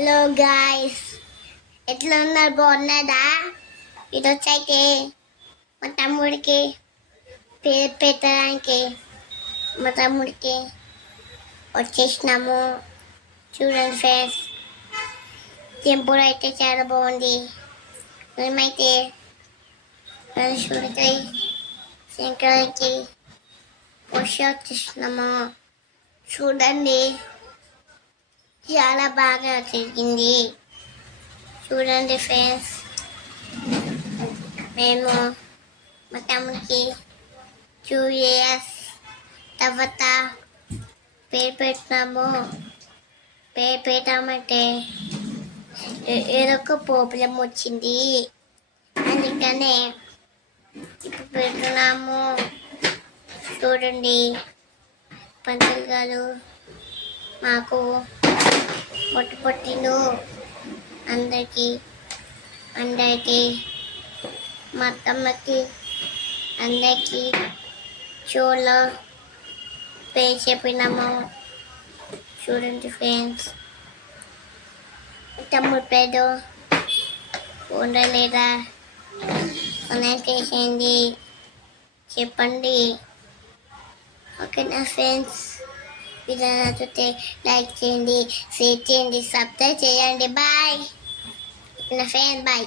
Hello guys, ఎట్లా ఉన్నారు? బాగున్నారా? ఈరోజైతే మా తమ్ముడికి పేరు పెట్టడానికి మా తమ్ముడికి వచ్చేసినాము. చూడండి ఫ్రెండ్స్, టెంపుల్ అయితే చాలా బాగుంది. మేమైతే గణేశుడికి శంకరుడికి వచ్చేసినాము. చూడండి, చాలా బాగా జరిగింది. చూడండి ఫ్రెండ్స్, మేము మా తమ్ముడికి 2 years తర్వాత పేరు పెట్టినాము. పేరు పెట్టామంటే ఏదో ఒక ప్రాబ్లం వచ్చింది, అందుకనే ఇప్పుడు పెడుతున్నాము. చూడండి, పంతులు గారు మాకు పొట్టిండు. అందరికీ మా తమ్మకి అందరికీ షోలో పే చెప్పినాము. చూడండి ఫ్రెండ్స్, తమ్ముడు పేరు ఉండలేదా కనెక్ట్ చేసేయండి, చెప్పండి. ఓకేనా ఫ్రెండ్స్? వీడియో నచ్చితే లైక్ చేయండి, షేర్ చేయండి, సబ్స్క్రైబ్ చేయండి. Bye friends, bye.